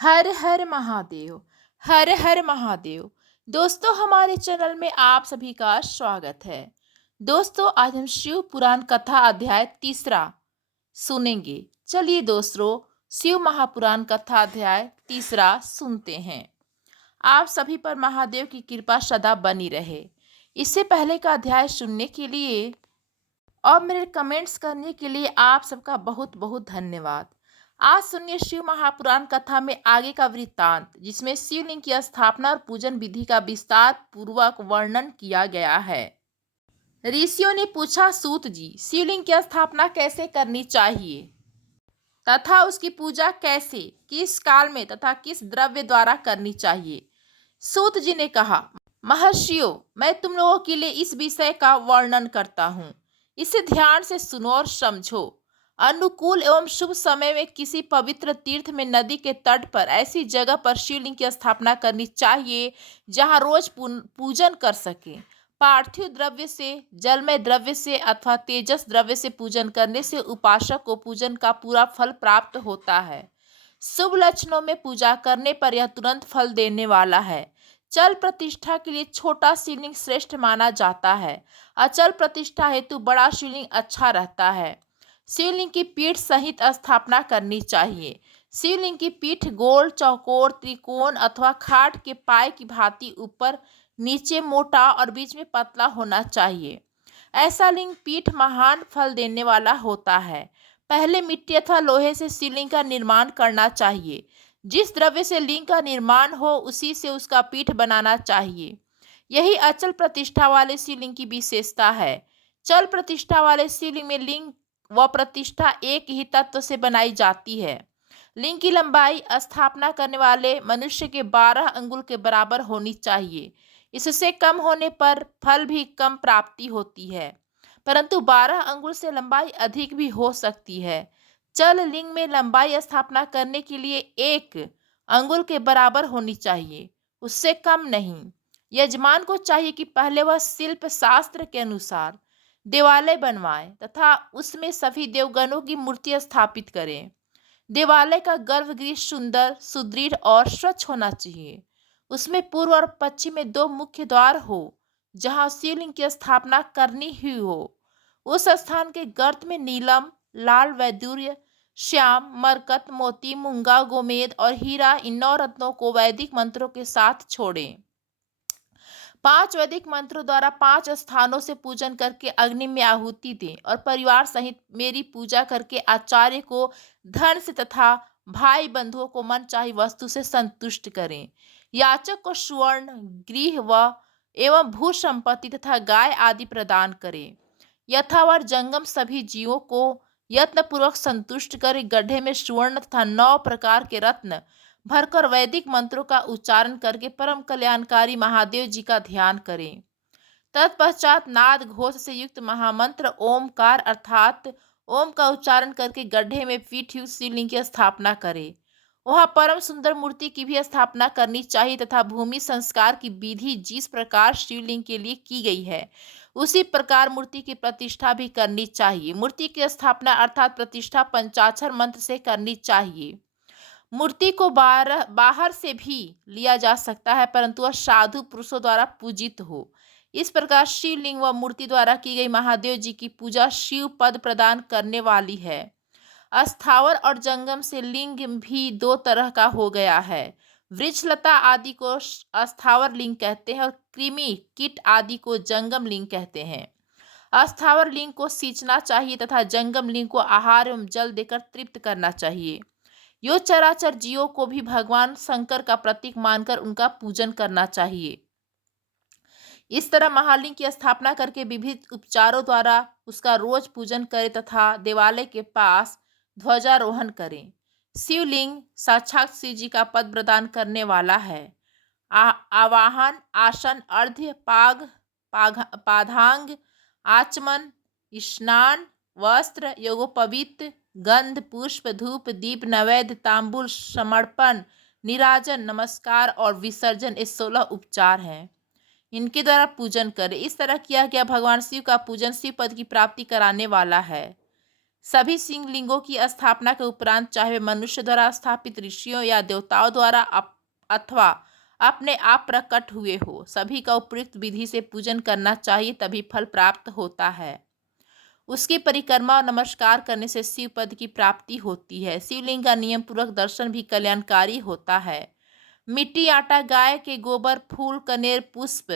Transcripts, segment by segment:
हर हर महादेव। हर हर महादेव। दोस्तों, हमारे चैनल में आप सभी का स्वागत है। दोस्तों, आज हम शिव पुराण कथा अध्याय तीसरा सुनेंगे। चलिए दोस्तों, शिव महापुराण कथा अध्याय तीसरा सुनते हैं। आप सभी पर महादेव की कृपा सदा बनी रहे। इससे पहले का अध्याय सुनने के लिए और मेरे कमेंट्स करने के लिए आप सबका बहुत बहुत धन्यवाद। आज सुनिए शिव महापुराण कथा में आगे का वृत्तांत, जिसमें शिवलिंग की स्थापना और पूजन विधि का विस्तार पूर्वक वर्णन किया गया है। ऋषियों ने पूछा, सूत जी, शिवलिंग की स्थापना कैसे करनी चाहिए तथा उसकी पूजा कैसे, किस काल में तथा किस द्रव्य द्वारा करनी चाहिए। सूत जी ने कहा, महर्षियों, मैं तुम लोगों के लिए इस विषय का वर्णन करता हूँ। इसे ध्यान से सुनो और समझो। अनुकूल एवं शुभ समय में किसी पवित्र तीर्थ में नदी के तट पर ऐसी जगह पर शिवलिंग की स्थापना करनी चाहिए जहाँ रोज पूजन कर सके। पार्थिव द्रव्य से, जलमय द्रव्य से अथवा तेजस द्रव्य से पूजन करने से उपासक को पूजन का पूरा फल प्राप्त होता है। शुभ लक्षणों में पूजा करने पर यह तुरंत फल देने वाला है। चल प्रतिष्ठा के लिए छोटा शिवलिंग श्रेष्ठ माना जाता है। अचल प्रतिष्ठा हेतु बड़ा शिवलिंग अच्छा रहता है। शिवलिंग की पीठ सहित स्थापना करनी चाहिए। शिवलिंग की पीठ गोल, चौकोर, त्रिकोण अथवा खाट के पाए की भांति ऊपर नीचे मोटा और बीच में पतला होना चाहिए। ऐसा लिंग पीठ महान फल देने वाला होता है। पहले मिट्टी अथवा लोहे से शिवलिंग का निर्माण करना चाहिए। जिस द्रव्य से लिंग का निर्माण हो उसी से उसका पीठ बनाना चाहिए। यही अचल प्रतिष्ठा वाले शिवलिंग की विशेषता है। चल प्रतिष्ठा वाले शिवलिंग में लिंग व प्रतिष्ठा एक ही तत्व से बनाई जाती है। लिंग की लंबाई स्थापना करने वाले मनुष्य के 12 अंगुल के बराबर होनी चाहिए। इससे कम होने पर फल भी कम प्राप्ति होती है, परंतु 12 अंगुल से लंबाई अधिक भी हो सकती है। चल लिंग में लंबाई स्थापना करने के लिए 1 अंगुल के बराबर होनी चाहिए, उससे कम नहीं। यजमान को चाहिए कि पहले वह शिल्प शास्त्र के अनुसार देवालय बनवाए तथा उसमें सभी देवगणों की मूर्ति स्थापित करें। देवालय का गर्भगृह सुंदर, सुदृढ़ और स्वच्छ होना चाहिए। उसमें पूर्व और पश्चिम में 2 मुख्य द्वार हो जहां शिवलिंग की स्थापना करनी हुई हो। उस स्थान के गर्त में नीलम, लाल वैदूर्य, श्याम, मरकत, मोती, मूंगा, गोमेद और हीरा, इन 9 रत्नों को वैदिक मंत्रों के साथ छोड़ें। 5 वैदिक मंत्रों द्वारा 5 स्थानों से पूजन करके अग्नि में आहुति दें और परिवार सहित मेरी पूजा करके आचार्य को धन से तथा भाई बंधुओं को मनचाही वस्तु से संतुष्ट करें। याचक को स्वर्ण, गृह व एवं भू संपत्ति तथा गाय आदि प्रदान करें। यथावर जंगम सभी जीवों को यत्न पूर्वक संतुष्ट कर गड्ढे में स्वर्ण तथा 9 प्रकार के रत्न भरकर वैदिक मंत्रों का उच्चारण करके परम कल्याणकारी महादेव जी का ध्यान करें। तत्पश्चात नाद घोष से युक्त महामंत्र ओमकार अर्थात ओम का उच्चारण करके गड्ढे में पीठ युक्त शिवलिंग की स्थापना करें। वहां परम सुंदर मूर्ति की भी स्थापना करनी चाहिए तथा भूमि संस्कार की विधि जिस प्रकार शिवलिंग के लिए की गई है उसी प्रकार मूर्ति की प्रतिष्ठा भी करनी चाहिए। मूर्ति की स्थापना अर्थात प्रतिष्ठा पंचाक्षर मंत्र से करनी चाहिए। मूर्ति को बाहर से भी लिया जा सकता है, परंतु वह साधु पुरुषों द्वारा पूजित हो। इस प्रकार शिवलिंग व मूर्ति द्वारा की गई महादेव जी की पूजा शिव पद प्रदान करने वाली है। अस्थावर और जंगम से लिंग भी 2 तरह का हो गया है। वृक्षलता आदि को अस्थावर लिंग कहते हैं और कृमि कीट आदि को जंगम लिंग कहते हैं। अस्थावर लिंग को सींचना चाहिए तथा जंगम लिंग को आहार एवं जल देकर तृप्त करना चाहिए। यो चराचर जीवों को भी भगवान शंकर का प्रतीक मानकर उनका पूजन करना चाहिए। इस तरह महालिंग की स्थापना करके विविध उपचारों द्वारा उसका रोज पूजन करें तथा देवालय के पास ध्वजारोहण करें। शिवलिंग साक्षात शिव जी का पद प्रदान करने वाला है। आवाहन, आसन, अर्घ्य, पाधांग, आचमन, स्नान, वस्त्र, योगोपवीत, गंध, पुष्प, धूप, दीप, नैवेद्य, तांबूल, समर्पण, निराजन, नमस्कार और विसर्जन, ये 16 उपचार हैं। इनके द्वारा पूजन करें। इस तरह किया गया भगवान शिव का पूजन शिव पद की प्राप्ति कराने वाला है। सभी शिवलिंगों की स्थापना के उपरांत, चाहे वे मनुष्य द्वारा स्थापित, ऋषियों या देवताओं द्वारा अथवा अपने आप प्रकट हुए हो, सभी का उपयुक्त विधि से पूजन करना चाहिए, तभी फल प्राप्त होता है। उसकी परिक्रमा और नमस्कार करने से शिव पद की प्राप्ति होती है। शिवलिंग का नियम पूर्वक दर्शन भी कल्याणकारी होता है। मिट्टी, आटा, गाय के गोबर, फूल, कनेर, पुष्प,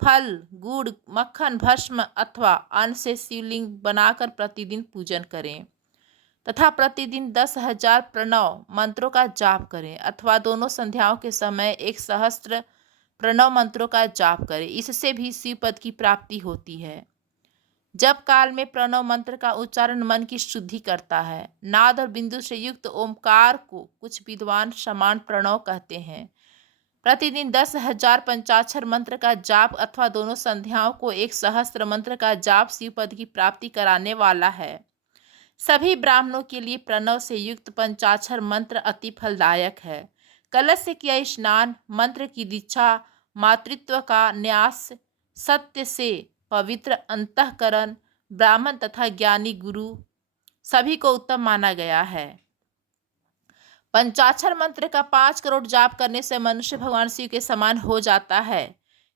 फल, गुड़, मक्खन, भस्म अथवा अन्न से शिवलिंग बनाकर प्रतिदिन पूजन करें तथा प्रतिदिन 10,000 प्रणव मंत्रों का जाप करें अथवा दोनों संध्याओं के समय 1 सहस्त्र प्रणव मंत्रों का जाप करें। इससे भी शिव पद की प्राप्ति होती है। जप काल में प्रणव मंत्र का उच्चारण मन की शुद्धि करता है। नाद और बिंदु से युक्त ओमकार को कुछ विद्वान समान प्रणव कहते हैं। प्रतिदिन 10,000 पंचाक्षर मंत्र का जाप अथवा दोनों संध्याओं को 1 सहस्त्र मंत्र का जाप शिव पद की प्राप्ति कराने वाला है। सभी ब्राह्मणों के लिए प्रणव से युक्त पंचाक्षर मंत्र अति फलदायक है। कलश से किया स्नान, मंत्र की दीक्षा, मातृत्व का न्यास, सत्य से पवित्र अंतःकरण, ब्राह्मण तथा ज्ञानी गुरु सभी को उत्तम माना गया है। पंचाक्षर मंत्र का 5 करोड़ जाप करने से मनुष्य भगवान शिव के समान हो जाता है।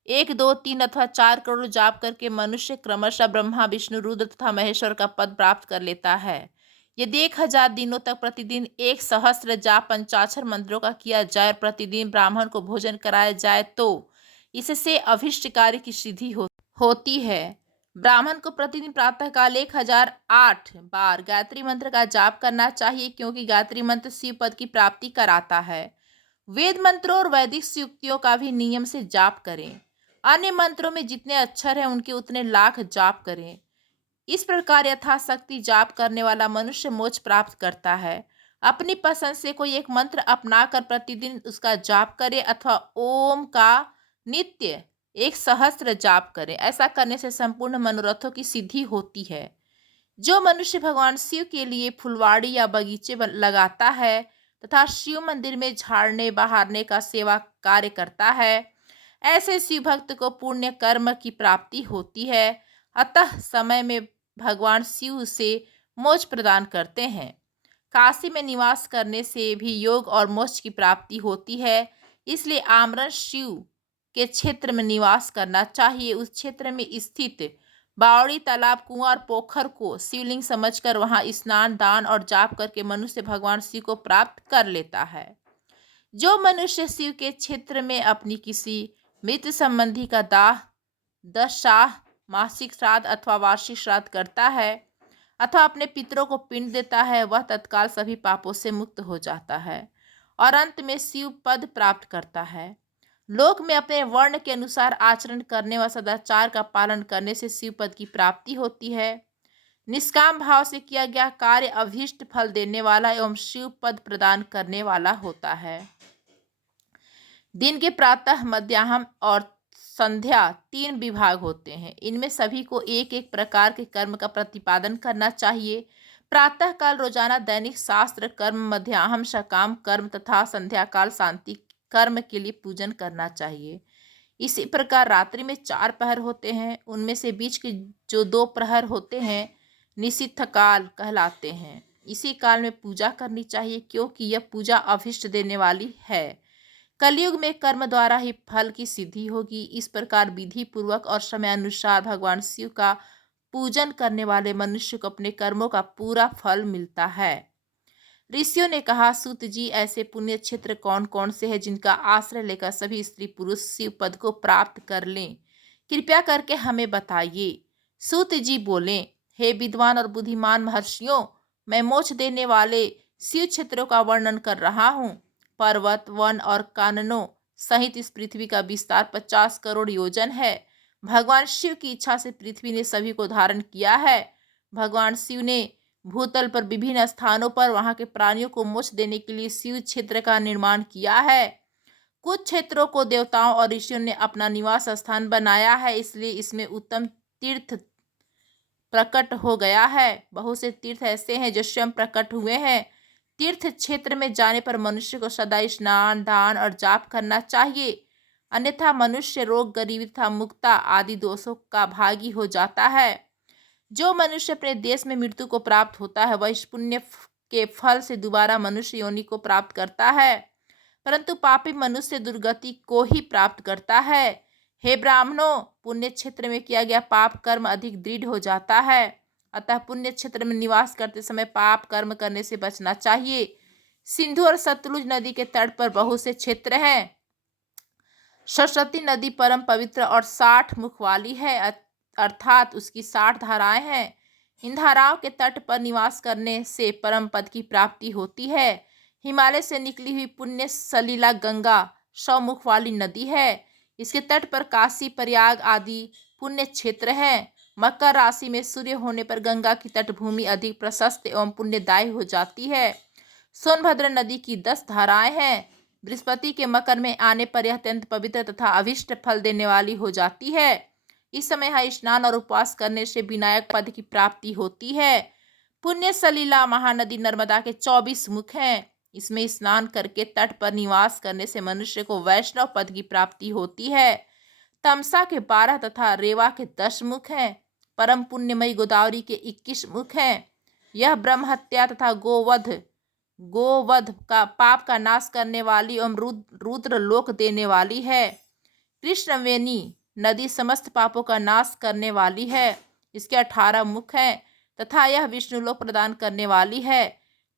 1, 2, 3 अथवा 4 करोड़ जाप करके मनुष्य क्रमशः ब्रह्मा, विष्णु, रुद्र तथा महेश्वर का पद प्राप्त कर लेता है। यदि 1000 दिनों तक प्रतिदिन 1 सहस्त्र जाप पंचाक्षर मंत्रों का किया जाए और प्रतिदिन ब्राह्मण को भोजन कराया जाए तो इससे अभिष्ट कार्य की सिद्धि होती है। ब्राह्मण को प्रतिदिन प्रातःकाल 1008 बार गायत्री मंत्र का जाप करना चाहिए, क्योंकि गायत्री मंत्र शिव पद की प्राप्ति कराता है। वेद मंत्रों और वैदिक सूक्तियों का भी नियम से जाप करें। अन्य मंत्रों में जितने अक्षर हैं उनके उतने लाख जाप करें। इस प्रकार यथाशक्ति जाप करने वाला मनुष्य मोक्ष प्राप्त करता है। अपनी पसंद से कोई एक मंत्र अपनाकर प्रतिदिन उसका जाप करे अथवा ओम का नित्य 1 सहस्त्र जाप करें। ऐसा करने से संपूर्ण मनोरथों की सिद्धि होती है। जो मनुष्य भगवान शिव के लिए फुलवाड़ी या बगीचे लगाता है तथा शिव मंदिर में झाड़ने बहारने का सेवा कार्य करता है, ऐसे शिव भक्त को पुण्य कर्म की प्राप्ति होती है। अतः समय में भगवान शिव से मोक्ष प्रदान करते हैं। काशी में निवास करने से भी योग और मोक्ष की प्राप्ति होती है। इसलिए आमरण शिव के क्षेत्र में निवास करना चाहिए। उस क्षेत्र में स्थित बावड़ी, तालाब, कुआं और पोखर को शिवलिंग समझकर वहां स्नान, दान और जाप करके मनुष्य भगवान शिव को प्राप्त कर लेता है। जो मनुष्य शिव के क्षेत्र में अपनी किसी मृत संबंधी का दाह, दशाह, मासिक श्राद्ध अथवा वार्षिक श्राद्ध करता है अथवा अपने पितरों को पिंड देता है, वह तत्काल सभी पापों से मुक्त हो जाता है और अंत में शिव पद प्राप्त करता है। लोक में अपने वर्ण के अनुसार आचरण करने व सदाचार का पालन करने से शिव पद की प्राप्ति होती है। निष्काम भाव से किया गया कार्य अभीष्ट फल देने वाला एवं शिव पद प्रदान करने वाला होता है। दिन के प्रातः, मध्याह्न और संध्या 3 विभाग होते हैं। इनमें सभी को एक एक प्रकार के कर्म का प्रतिपादन करना चाहिए। प्रातः काल रोजाना दैनिक शास्त्र कर्म, मध्याह्न सकाम कर्म तथा संध्या काल शांति कर्म के लिए पूजन करना चाहिए। इसी प्रकार रात्रि में 4 प्रहर होते हैं। उनमें से बीच के जो 2 प्रहर होते हैं निषिद्ध काल कहलाते हैं। इसी काल में पूजा करनी चाहिए, क्योंकि यह पूजा अभिष्ट देने वाली है। कलयुग में कर्म द्वारा ही फल की सिद्धि होगी। इस प्रकार विधि पूर्वक और समयानुसार भगवान शिव का पूजन करने वाले मनुष्य को अपने कर्मों का पूरा फल मिलता है। ऋषियों ने कहा, सूत जी, ऐसे पुण्य क्षेत्र कौन कौन से हैं जिनका आश्रय लेकर सभी स्त्री पुरुष शिव पद को प्राप्त कर लें? कृपया करके हमें बताइए। सूत जी बोले, हे विद्वान और बुद्धिमान महर्षियों, मैं मोक्ष देने वाले शिव क्षेत्रों का वर्णन कर रहा हूँ। पर्वत, वन और काननों सहित इस पृथ्वी का विस्तार 50 करोड़ योजन है। भगवान शिव की इच्छा से पृथ्वी ने सभी को धारण किया है। भगवान शिव ने भूतल पर विभिन्न स्थानों पर वहां के प्राणियों को मोक्ष देने के लिए शिव क्षेत्र का निर्माण किया है। कुछ क्षेत्रों को देवताओं और ऋषियों ने अपना निवास स्थान बनाया है, इसलिए इसमें उत्तम तीर्थ प्रकट हो गया है। बहुत से तीर्थ ऐसे हैं जो स्वयं प्रकट हुए हैं। तीर्थ क्षेत्र में जाने पर मनुष्य को सदा स्नान, दान और जाप करना चाहिए, अन्यथा मनुष्य रोग, गरीबी तथा मुक्ता आदि दोषों का भागी हो जाता है। जो मनुष्य अपने देश में मृत्यु को प्राप्त होता है वह इस पुण्य के फल से दोबारा मनुष्य योनि को प्राप्त करता है, परंतु पापी मनुष्य दुर्गति को ही प्राप्त करता है। हे ब्राह्मणों, पुण्य क्षेत्र में किया गया पाप कर्म अधिक दृढ़ हो जाता है, अतः पुण्य क्षेत्र में निवास करते समय पाप कर्म करने से बचना चाहिए। सिंधु और सतलुज नदी के तट पर बहुत से क्षेत्र हैं। सरस्वती नदी परम पवित्र और 60 मुख वाली है, अर्थात उसकी 60 धाराएं हैं। इन धाराओं के तट पर निवास करने से परम पद की प्राप्ति होती है। हिमालय से निकली हुई पुण्य सलीला गंगा 100 मुख वाली नदी है। इसके तट पर काशी, प्रयाग आदि पुण्य क्षेत्र हैं। मकर राशि में सूर्य होने पर गंगा की तटभूमि अधिक प्रशस्त एवं पुण्यदायी हो जाती है। सोनभद्र नदी की 10 धाराएं हैं। बृहस्पति के मकर में आने पर यह अत्यंत पवित्र तथा अभिष्ट फल देने वाली हो जाती है। इस समय यहाँ स्नान और उपवास करने से विनायक पद की प्राप्ति होती है। पुण्य सलीला महानदी नर्मदा के 24 मुख हैं। इसमें स्नान करके तट पर निवास करने से मनुष्य को वैष्णव पद की प्राप्ति होती है। तमसा के 12 तथा रेवा के 10 मुख हैं। परम पुण्यमयी गोदावरी के 21 मुख हैं। यह ब्रह्म हत्या तथा गोवध का पाप का नाश करने वाली एवं रुद्र लोक देने वाली है। कृष्णवेणी नदी समस्त पापों का नाश करने वाली है। इसके 18 मुख हैं तथा यह विष्णुलोक प्रदान करने वाली है।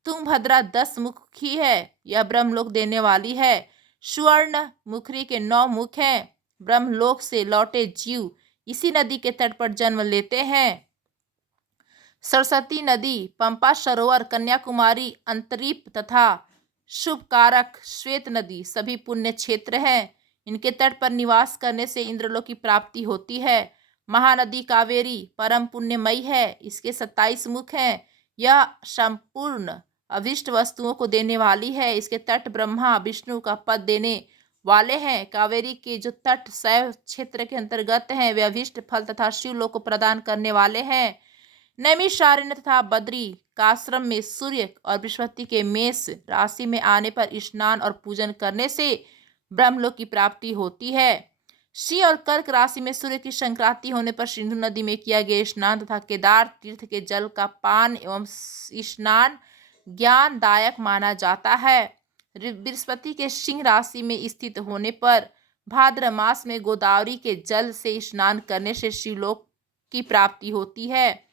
तुंगभद्रा 10 मुखी है, यह ब्रह्मलोक देने वाली है। सुवर्ण मुखरी के 9 मुख हैं। ब्रह्मलोक से लौटे जीव इसी नदी के तट पर जन्म लेते हैं। सरस्वती नदी, पंपा सरोवर, कन्याकुमारी, अंतरीप तथा शुभकारक श्वेत नदी सभी पुण्य क्षेत्र हैं। इनके तट पर निवास करने से इंद्रलोक की प्राप्ति होती है। महानदी कावेरी परम पुण्यमयी है। इसके 27 मुख हैं। यह संपूर्ण अभिष्ट वस्तुओं को देने वाली है। इसके तट ब्रह्मा विष्णु का पद देने वाले हैं। कावेरी के जो तट शैव क्षेत्र के अंतर्गत हैं वे अभिष्ट फल तथा शिवलोक को प्रदान करने वाले हैं। नैमिषारण्य तथा बद्री काश्रम में सूर्य और बृहस्पति के मेष राशि में आने पर स्नान और पूजन करने से ब्रह्मलोक की प्राप्ति होती है। सिंह और कर्क राशि में सूर्य की संक्रांति होने पर सिंधु नदी में किया गया स्नान तथा केदार तीर्थ के जल का पान एवं स्नान ज्ञानदायक माना जाता है। बृहस्पति के सिंह राशि में स्थित होने पर भाद्र मास में गोदावरी के जल से स्नान करने से शिवलोक की प्राप्ति होती है।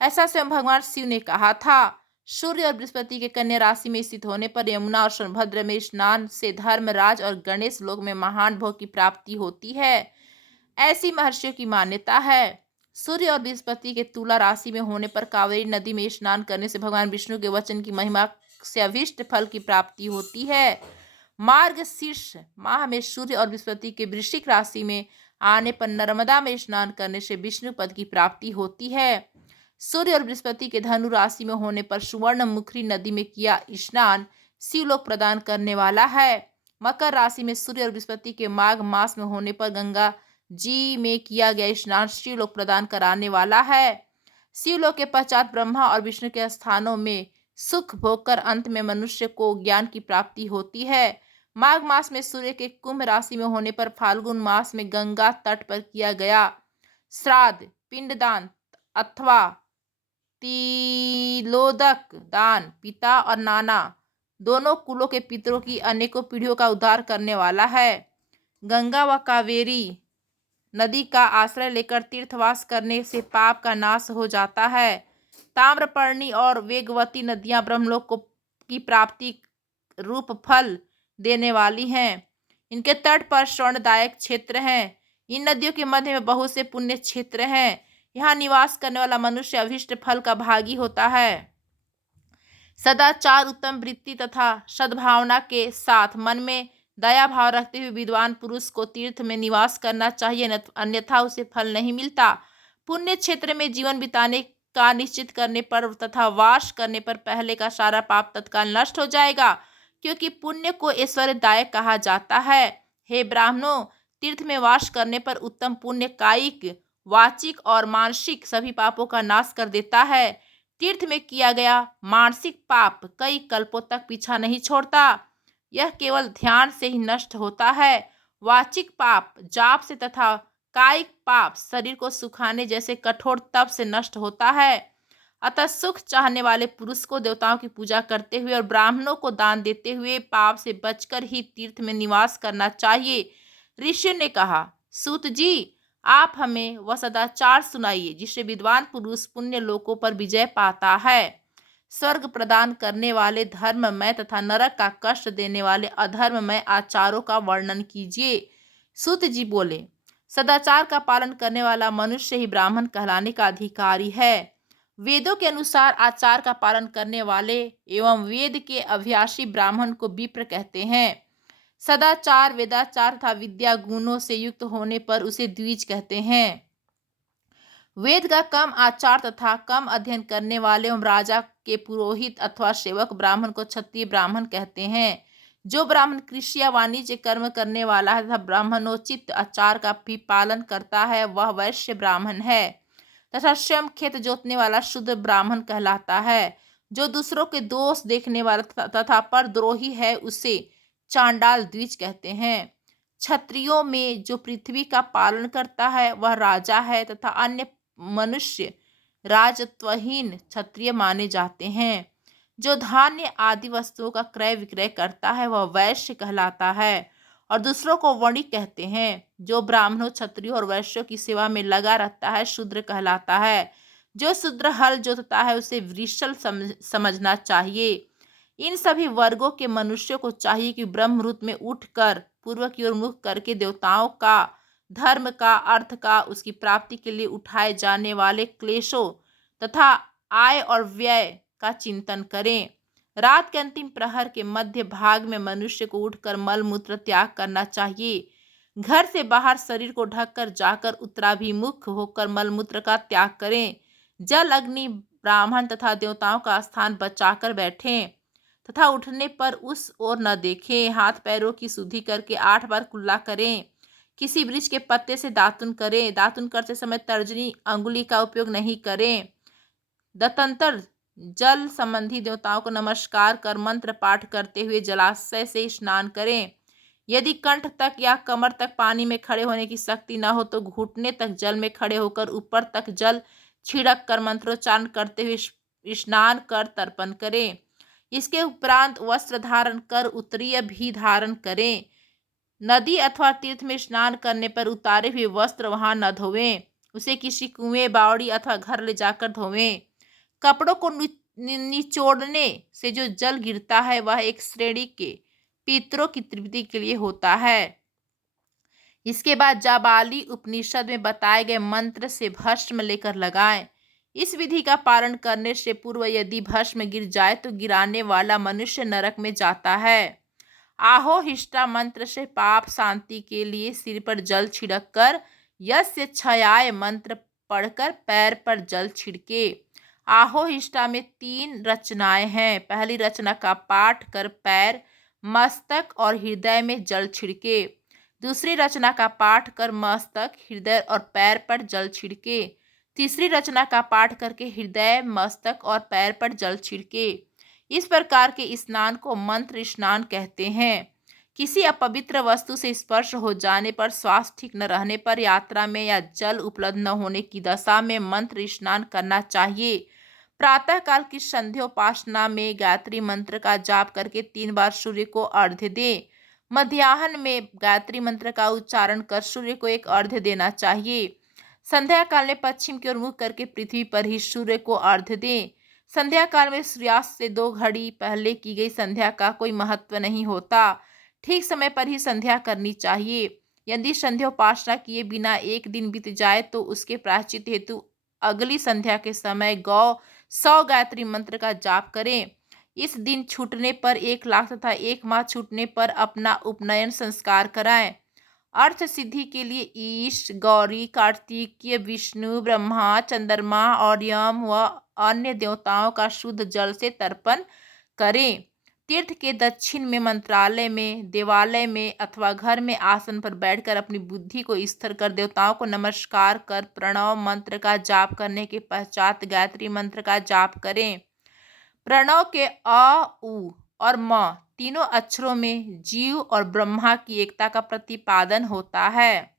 ऐसा स्वयं भगवान शिव ने कहा था। सूर्य और बृहस्पति के कन्या राशि में स्थित होने पर यमुना और सोनभद्र में स्नान से धर्मराज और गणेश लोक में महान भोग की प्राप्ति होती है, ऐसी महर्षियों की मान्यता है। सूर्य और बृहस्पति के तुला राशि में होने पर कावेरी नदी में स्नान करने से भगवान विष्णु के वचन की महिमा से अभिष्ट फल की प्राप्ति होती है। मार्गशीर्ष माह में सूर्य और बृहस्पति के वृश्चिक राशि में आने पर नर्मदा में स्नान करने से विष्णु पद की प्राप्ति होती है। सूर्य और बृहस्पति के धनु राशि में होने पर सुवर्ण मुखरी नदी में किया स्नान शिवलोक प्रदान करने वाला है। मकर राशि में सूर्य और बृहस्पति के माघ मास में होने पर गंगा जी में किया गया स्नान शिवलोक प्रदान कराने वाला है। शिवलोक के पश्चात ब्रह्मा और विष्णु के स्थानों में सुख भोग कर अंत में मनुष्य को ज्ञान की प्राप्ति होती है। माघ मास में सूर्य के कुंभ राशि में होने पर फाल्गुन मास में गंगा तट पर किया गया श्राद्ध, पिंडदान अथवा तिलोदक दान पिता और नाना दोनों कुलों के पितरों की अनेकों पीढ़ियों का उद्धार करने वाला है। गंगा व कावेरी नदी का आश्रय लेकर तीर्थवास करने से पाप का नाश हो जाता है। ताम्रपर्णी और वेगवती नदियां ब्रह्मलोक की प्राप्ति रूप फल देने वाली हैं। इनके तट पर स्वर्णदायक क्षेत्र हैं। इन नदियों के मध्य में बहुत से पुण्य क्षेत्र हैं। यहाँ निवास करने वाला मनुष्य अभिष्ट फल का भागी होता है। सदाचार, उत्तम वृत्ति तथा सद्भावना के साथ मन में दया भाव रखते हुए विद्वान पुरुष को तीर्थ में निवास करना चाहिए, अन्यथा उसे फल नहीं मिलता। पुण्य क्षेत्र में जीवन बिताने का निश्चित करने पर तथा वास करने पर पहले का सारा पाप तत्काल नष्ट हो जाएगा, क्योंकि पुण्य को ऐश्वर्यदायक कहा जाता है। हे ब्राह्मणों, तीर्थ में वास करने पर उत्तम पुण्य कायिक, वाचिक और मानसिक सभी पापों का नाश कर देता है। तीर्थ में किया गया मानसिक पाप कई कल्पों तक पीछा नहीं छोड़ता, यह केवल ध्यान से ही नष्ट होता है। वाचिक पाप जाप से तथा कायिक पाप शरीर को सुखाने जैसे कठोर तप से नष्ट होता है। अतः सुख चाहने वाले पुरुष को देवताओं की पूजा करते हुए और ब्राह्मणों को दान देते हुए पाप से बचकर ही तीर्थ में निवास करना चाहिए। ऋषि ने कहा, सूत जी, आप हमें वह सदाचार सुनाइए जिससे विद्वान पुरुष पुण्य लोकों पर विजय पाता है। स्वर्ग प्रदान करने वाले धर्ममय तथा नरक का कष्ट देने वाले अधर्ममय आचारों का वर्णन कीजिए। सूत जी बोले, सदाचार का पालन करने वाला मनुष्य ही ब्राह्मण कहलाने का अधिकारी है। वेदों के अनुसार आचार का पालन करने वाले एवं वेद के अभ्यासी ब्राह्मण को विप्र कहते हैं। सदाचार, वेदाचार तथा विद्या गुणों से युक्त होने पर उसे द्विज कहते हैं। वेद का कम आचार तथा कम अध्ययन करने वाले एवं राजा के पुरोहित अथवा सेवक ब्राह्मण को क्षत्रिय ब्राह्मण कहते हैं। जो ब्राह्मण कृषि या वाणिज्य कर्म करने वाला है तथा ब्राह्मणोचित आचार का भी पालन करता है वह वैश्य ब्राह्मण है तथा स्वयं खेत जोतने वाला शुद्ध ब्राह्मण कहलाता है। जो दूसरों के दोष देखने वाला तथा परद्रोही है उसे चांडाल द्विज कहते हैं। क्षत्रियों में जो पृथ्वी का पालन करता है वह राजा है तथा अन्य मनुष्य राजत्वहीन क्षत्रिय माने जाते हैं। जो धान्य आदि वस्तुओं का क्रय विक्रय करता है वह वैश्य कहलाता है और दूसरों को वणिक कहते हैं। जो ब्राह्मणों, क्षत्रियों और वैश्यों की सेवा में लगा रहता है शूद्र कहलाता है। जो शूद्र हल जोतता है उसे वृषल समझना चाहिए। इन सभी वर्गों के मनुष्यों को चाहिए कि ब्रह्ममुहूर्त में उठकर पूर्व की ओर मुख करके देवताओं का, धर्म का, अर्थ का, उसकी प्राप्ति के लिए उठाए जाने वाले क्लेशों तथा आय और व्यय का चिंतन करें। रात के अंतिम प्रहर के मध्य भाग में मनुष्य को उठकर मल मूत्र त्याग करना चाहिए। घर से बाहर शरीर को ढककर जाकर उत्तराभिमुख होकर मलमूत्र का त्याग करें। जल, अग्नि, ब्राह्मण तथा देवताओं का स्थान बचाकर बैठें तथा उठने पर उस ओर न देखें। हाथ पैरों की शुद्धि करके 8 बार कुल्ला करें। किसी वृक्ष के पत्ते से दातुन करें। दातुन करते समय तर्जनी अंगुली का उपयोग नहीं करें। दंतांतर जल संबंधी देवताओं को नमस्कार कर मंत्र पाठ करते हुए जलाशय से स्नान करें। यदि कंठ तक या कमर तक पानी में खड़े होने की शक्ति न हो तो घुटने तक जल में खड़े होकर ऊपर तक जल छिड़क कर मंत्रोच्चारण करते हुए स्नान कर तर्पण करें। इसके उपरांत वस्त्र धारण कर उत्तरीय भी धारण करें। नदी अथवा तीर्थ में स्नान करने पर उतारे हुए वस्त्र वहां न धोवें, उसे किसी कुएं, बावड़ी अथवा घर ले जाकर धोवें। कपड़ों को निचोड़ने से जो जल गिरता है वह एक श्रेणी के पितरों की तृप्ति के लिए होता है। इसके बाद जाबाली उपनिषद में बताए गए मंत्र से भस्म लेकर लगाएं। इस विधि का पालन करने से पूर्व यदि भस्म गिर जाए तो गिराने वाला मनुष्य नरक में जाता है। आहो हिष्टा मंत्र से पाप शांति के लिए सिर पर जल छिड़क कर यस्य क्षयाय मंत्र पढ़कर पैर पर जल छिड़के। आहो हिष्टा में 3 रचनाएं हैं। पहली रचना का पाठ कर पैर, मस्तक और हृदय में जल छिड़के। दूसरी रचना का पाठ कर मस्तक, हृदय और पैर पर जल छिड़के। तीसरी रचना का पाठ करके हृदय, मस्तक और पैर पर जल छिड़के। इस प्रकार के स्नान को मंत्र स्नान कहते हैं। किसी अपवित्र वस्तु से स्पर्श हो जाने पर, स्वास्थ्य ठीक न रहने पर, यात्रा में या जल उपलब्ध न होने की दशा में मंत्र स्नान करना चाहिए। प्रातः काल की संध्योपासना में गायत्री मंत्र का जाप करके 3 बार सूर्य को अर्घ्य दें। मध्याह्न में गायत्री मंत्र का उच्चारण कर सूर्य को एक अर्घ्य देना चाहिए। संध्या काल में पश्चिम की ओर मुख करके पृथ्वी पर ही सूर्य को अर्घ्य दें। संध्या काल में सूर्यास्त से 2 घड़ी पहले की गई संध्या का कोई महत्व नहीं होता। ठीक समय पर ही संध्या करनी चाहिए। यदि संध्योपासना किए बिना एक दिन बीत जाए तो उसके प्रायश्चित हेतु अगली संध्या के समय 100 गायत्री मंत्र का जाप करें। इस दिन छूटने पर 1 लाख तथा 1 माह छूटने पर अपना उपनयन संस्कार कराएं। अर्थ सिद्धि के लिए ईश, गौरी, कार्तिकीय, विष्णु, ब्रह्मा, चंद्रमा और यम व अन्य देवताओं का शुद्ध जल से तर्पण करें। तीर्थ के दक्षिण में मंत्रालय में, देवालय में अथवा घर में आसन पर बैठकर अपनी बुद्धि को स्थिर कर देवताओं को नमस्कार कर प्रणव मंत्र का जाप करने के पश्चात गायत्री मंत्र का जाप करें। प्रणव के अ, उ और म तीनों अक्षरों में जीव और ब्रह्मा की एकता का प्रतिपादन होता है।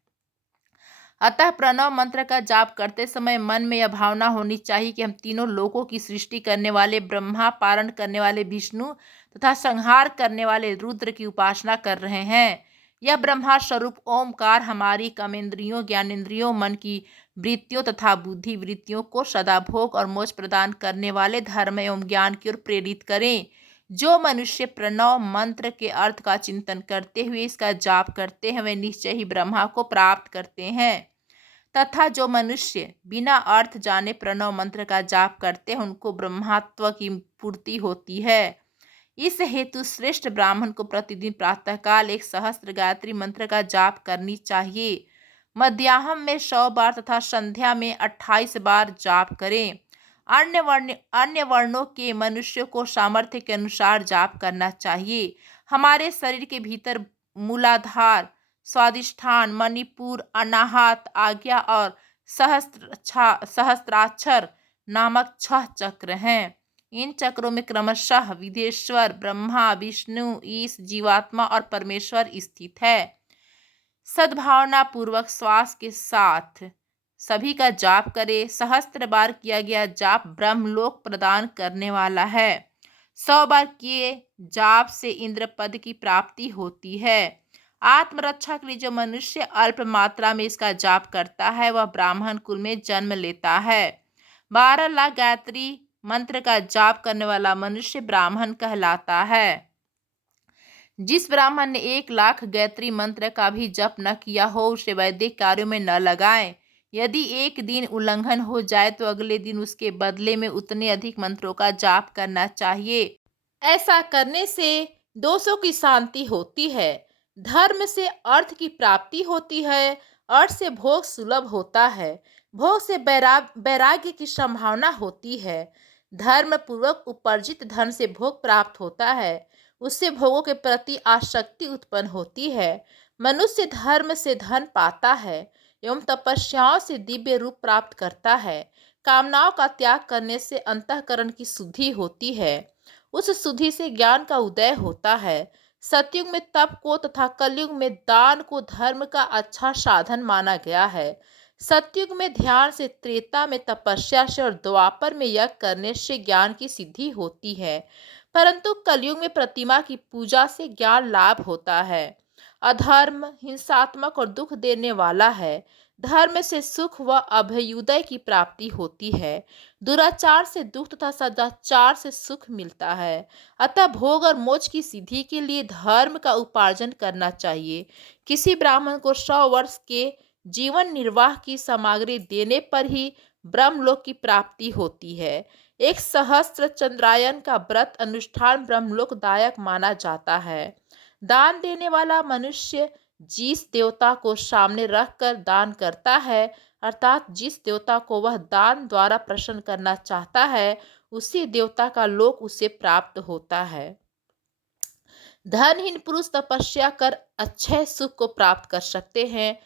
अतः प्रणव मंत्र का जाप करते समय मन में यह भावना होनी चाहिए कि हम तीनों लोकों की सृष्टि करने वाले ब्रह्मा, पारण करने वाले विष्णु तथा संहार करने वाले रुद्र की उपासना कर रहे हैं। यह ब्रह्मा स्वरूप ओमकार हमारी कर्मेंद्रियों, ज्ञानेंद्रियों, मन की वृत्तियों तथा बुद्धि वृत्तियों को सदा भोग और मोक्ष प्रदान करने वाले धर्म एवं ज्ञान की ओर प्रेरित करें। जो मनुष्य प्रणव मंत्र के अर्थ का चिंतन करते हुए इसका जाप करते हैं वे निश्चय ही ब्रह्मा को प्राप्त करते हैं, तथा जो मनुष्य बिना अर्थ जाने प्रणव मंत्र का जाप करते हैं उनको ब्रह्मत्व की पूर्ति होती है। इस हेतु श्रेष्ठ ब्राह्मण को प्रतिदिन प्रातःकाल 1 सहस्त्र गायत्री मंत्र का जाप करनी चाहिए। मध्याह्न में 100 बार तथा संध्या में 28 बार जाप करें। अन्य वर्णों के मनुष्यों को सामर्थ्य के अनुसार जाप करना चाहिए। हमारे शरीर के भीतर मूलाधार, स्वादिष्ठान, मणिपुर, अनाहत, आज्ञा और सहस्त्राक्षर नामक 6 चक्र हैं। इन चक्रों में क्रमशः विदेश्वर, ब्रह्मा, विष्णु, ईश, जीवात्मा और परमेश्वर स्थित है। सद्भावना पूर्वक श्वास के साथ सभी का जाप करें। सहस्त्र बार किया गया जाप ब्रह्मलोक प्रदान करने वाला है। 100 बार किए जाप से इंद्र पद की प्राप्ति होती है। आत्मरक्षा के लिए जो मनुष्य अल्प मात्रा में इसका जाप करता है वह ब्राह्मण कुल में जन्म लेता है। 12 लाख गायत्री मंत्र का जाप करने वाला मनुष्य ब्राह्मण कहलाता है। जिस ब्राह्मण ने 1 लाख गायत्री मंत्र का भी जप न किया हो उसे वैदिक कार्यों में न लगाएं। यदि एक दिन उल्लंघन हो जाए तो अगले दिन उसके बदले में उतने अधिक मंत्रों का जाप करना चाहिए। ऐसा करने से दोषों की शांति होती है, धर्म से अर्थ की प्राप्ति होती है, अर्थ से भोग सुलभ होता है, भोग से वैराग्य की संभावना होती है। धर्म पूर्वक उपार्जित धन से भोग प्राप्त होता है, उससे भोगों के प्रति आसक्ति उत्पन्न होती है। मनुष्य धर्म से धन पाता है एवं तपस्याओं से दिव्य रूप प्राप्त करता है। कामनाओं का त्याग करने से अंतःकरण की शुद्धि होती है, उस शुद्धि से ज्ञान का उदय होता है। सतयुग में तप को तथा कलयुग में दान को धर्म का अच्छा साधन माना गया है। सतयुग में ध्यान से, त्रेता में तपस्या से और द्वापर में यज्ञ करने से ज्ञान की सिद्धि होती है, परंतु कलयुग में प्रतिमा की पूजा से ज्ञान लाभ होता है। अधर्म हिंसात्मक और दुख देने वाला है, धर्म से सुख व अभ्युदय की प्राप्ति होती है। दुराचार से दुख तथा सदाचार से सुख मिलता है। अतः भोग और मोक्ष की सिद्धि के लिए धर्म का उपार्जन करना चाहिए। किसी ब्राह्मण को 100 वर्ष के जीवन निर्वाह की सामग्री देने पर ही ब्रह्मलोक की प्राप्ति होती है। एक सहस्त्र चंद्रायन का व्रत अनुष्ठान ब्रह्मलोकदायक माना जाता है। दान देने वाला मनुष्य जिस देवता को सामने रखकर दान करता है, अर्थात जिस देवता को वह दान द्वारा प्रसन्न करना चाहता है, उसी देवता का लोक उसे प्राप्त होता है। धनहीन पुरुष तपस्या कर अक्षय सुख को प्राप्त कर सकते हैं।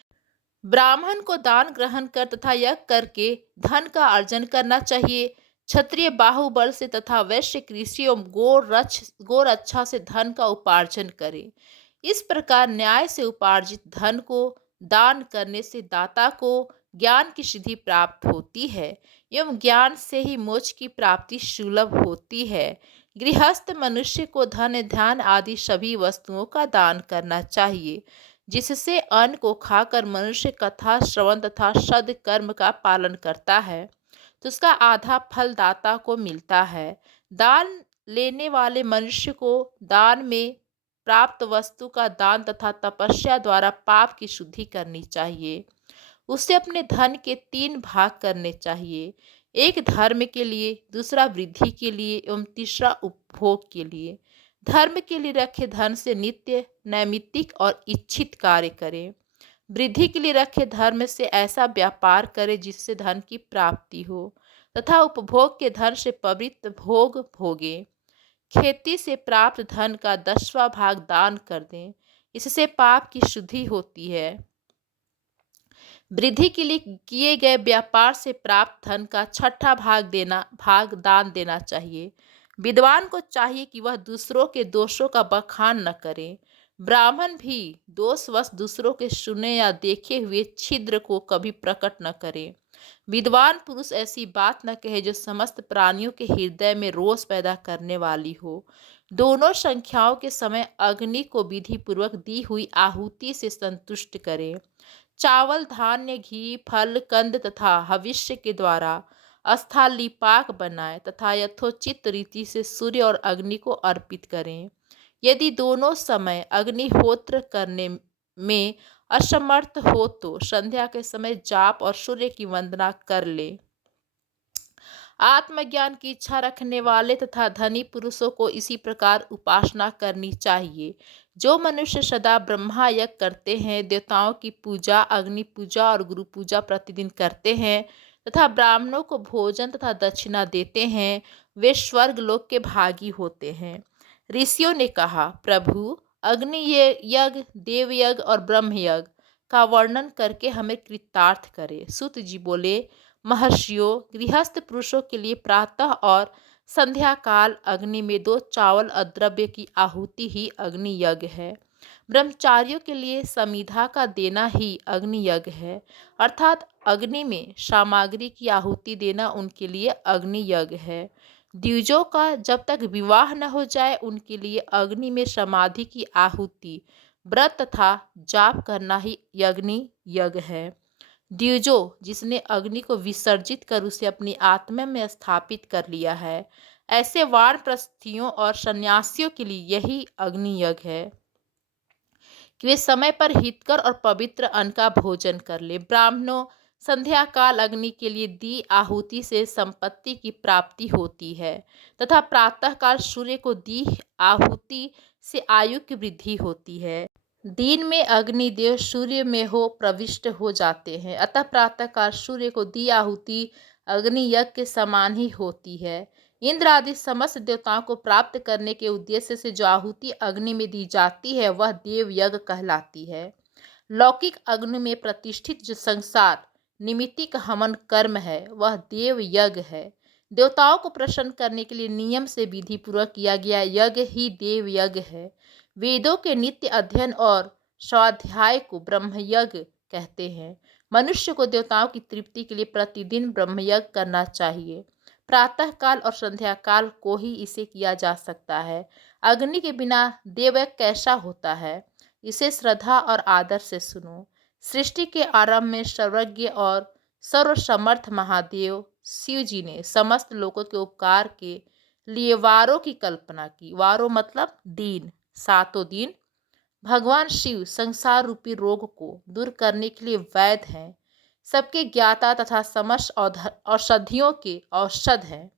ब्राह्मण को दान ग्रहण कर तथा यज्ञ करके धन का अर्जन करना चाहिए। क्षत्रिय बाहुबल से तथा वैश्य कृषि एवं गोरक्षा से धन का उपार्जन करे। इस प्रकार न्याय से उपार्जित धन को दान करने से दाता को ज्ञान की सिद्धि प्राप्त होती है एवं ज्ञान से ही मोक्ष की प्राप्ति सुलभ होती है। गृहस्थ मनुष्य को धन, ध्यान आदि सभी वस्तुओं का दान करना चाहिए, जिससे अन्न को खाकर मनुष्य कथा श्रवण तथा सद्कर्म का पालन करता है तो उसका आधा फल दाता को मिलता है। दान लेने वाले मनुष्य को दान में प्राप्त वस्तु का दान तथा तपस्या द्वारा पाप की शुद्धि करनी चाहिए। उसे अपने धन के 3 भाग करने चाहिए, एक धर्म के लिए, दूसरा वृद्धि के लिए एवं तीसरा उपभोग के लिए। धर्म के लिए रखे धन से नित्य, नैमित्तिक और इच्छित कार्य करें। वृद्धि के लिए रखे धर्म से ऐसा व्यापार करें जिससे धन की प्राप्ति हो, तथा उपभोग के धन से पवित्र भोग भोगें। खेती से प्राप्त धन का 10वां भाग दान कर दें, इससे पाप की शुद्धि होती है। वृद्धि के लिए किए गए व्यापार से प्राप्त धन का 6ठा भाग दान देना चाहिए। विद्वान को चाहिए कि वह दूसरों के दोषों का बखान न करे, ब्राह्मण भी दोषवश दूसरों के सुने या देखे हुए छिद्र को कभी प्रकट न करे। विद्वान पुरुष ऐसी बात न कहे जो समस्त प्राणियों के हृदय में रोष पैदा करने वाली हो। दोनों संख्याओं के समय अग्नि को विधि पूर्वक दी हुई आहुति से संतुष्ट करें। चावल, धान्य, घी, फल, कंद तथा हविष्य के द्वारा स्थलीपाक बनाएं तथा यथोचित रीति से सूर्य और अग्नि को अर्पित करें। यदि दोनों समय अग्निहोत्र करने में असमर्थ हो तो संध्या के समय जाप और सूर्य की वंदना कर ले। आत्मज्ञान की इच्छा रखने वाले तथा धनी पुरुषों को इसी प्रकार उपासना करनी चाहिए। जो मनुष्य सदा ब्रह्मा यज्ञ करते हैं, देवताओं की पूजा, अग्नि पूजा और गुरु पूजा प्रतिदिन करते हैं तथा ब्राह्मणों को भोजन तथा दक्षिणा देते हैं, वे स्वर्ग लोक के भागी होते हैं। ऋषियों ने कहा, प्रभु, अग्नि यज्ञ, देव यज्ञ और ब्रह्म यज्ञ का वर्णन करके हमें कृतार्थ करे। सूत जी बोले, महर्षियों, गृहस्थ पुरुषों के लिए प्रातः और संध्या काल अग्नि में 2 चावल अद्रव्य की आहुति ही अग्नि यज्ञ है। ब्रह्मचारियों के लिए समिधा का देना ही अग्नि यज्ञ है, अर्थात अग्नि में सामग्री की आहुति देना उनके लिए अग्नि यज्ञ है। द्विजों का जब तक विवाह न हो जाए उनके लिए अग्नि में समाधि की आहुति, व्रत तथा जाप करना ही अग्नि यज्ञ है। द्विजो, जिसने अग्नि को विसर्जित कर उसे अपनी आत्मा में स्थापित कर लिया है, ऐसे वानप्रस्थियों और सन्यासियों के लिए यही अग्नि यज्ञ है कि वे समय पर हितकर और पवित्र अन्न का भोजन कर ले। ब्राह्मणों, संध्या काल अग्नि के लिए दी आहुति से संपत्ति की प्राप्ति होती है तथा प्रातः काल सूर्य को दी आहुति से आयु की वृद्धि होती है। दिन में अग्निदेव सूर्य में हो प्रविष्ट हो जाते हैं, अतः प्रातःकाल सूर्य को दी आहुति अग्नि यज्ञ के समान ही होती है। इंद्र आदि समस्त देवताओं को प्राप्त करने के उद्देश्य से जो आहुति अग्नि में दी जाती है वह देव यज्ञ कहलाती है। लौकिक अग्नि में प्रतिष्ठित जो संसार निमित्तिक हवन कर्म है वह देव यज्ञ है। देवताओं को प्रसन्न करने के लिए नियम से विधि पूर्वक किया गया यज्ञ ही देव यज्ञ है। वेदों के नित्य अध्ययन और स्वाध्याय को ब्रह्मयज्ञ कहते हैं। मनुष्य को देवताओं की तृप्ति के लिए प्रतिदिन ब्रह्मयज्ञ करना चाहिए। प्रातः काल और संध्या काल को ही इसे किया जा सकता है। अग्नि के बिना देवयज्ञ कैसा होता है, इसे श्रद्धा और आदर से सुनो। सृष्टि के आरंभ में सर्वज्ञ और सर्वसमर्थ महादेव शिव जी ने समस्त लोगों के उपकार के लिए वारों की कल्पना की। वारों मतलब दिन, 7 दिन। भगवान शिव संसार रूपी रोग को दूर करने के लिए वैद्य हैं, सबके ज्ञाता तथा समस्त औषधियों के औषध हैं।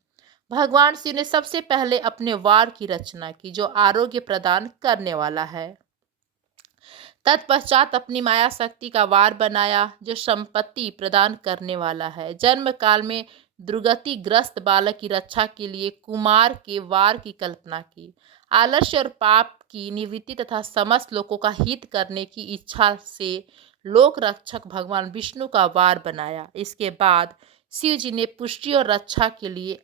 भगवान शिव ने सबसे पहले अपने वार की रचना की जो आरोग्य प्रदान करने वाला है। तत्पश्चात अपनी माया शक्ति का वार बनाया जो संपत्ति प्रदान करने वाला है। जन्म काल में दुर्गति ग्रस्त बालक की रक्षा के लिए कुमार के वार की कल्पना की। आलस्य और पाप की निवृत्ति तथा समस्त लोगों का हित करने की इच्छा से लोक रक्षक भगवान विष्णु का वार बनाया। इसके बाद शिव जी ने पुष्टि और रक्षा के लिए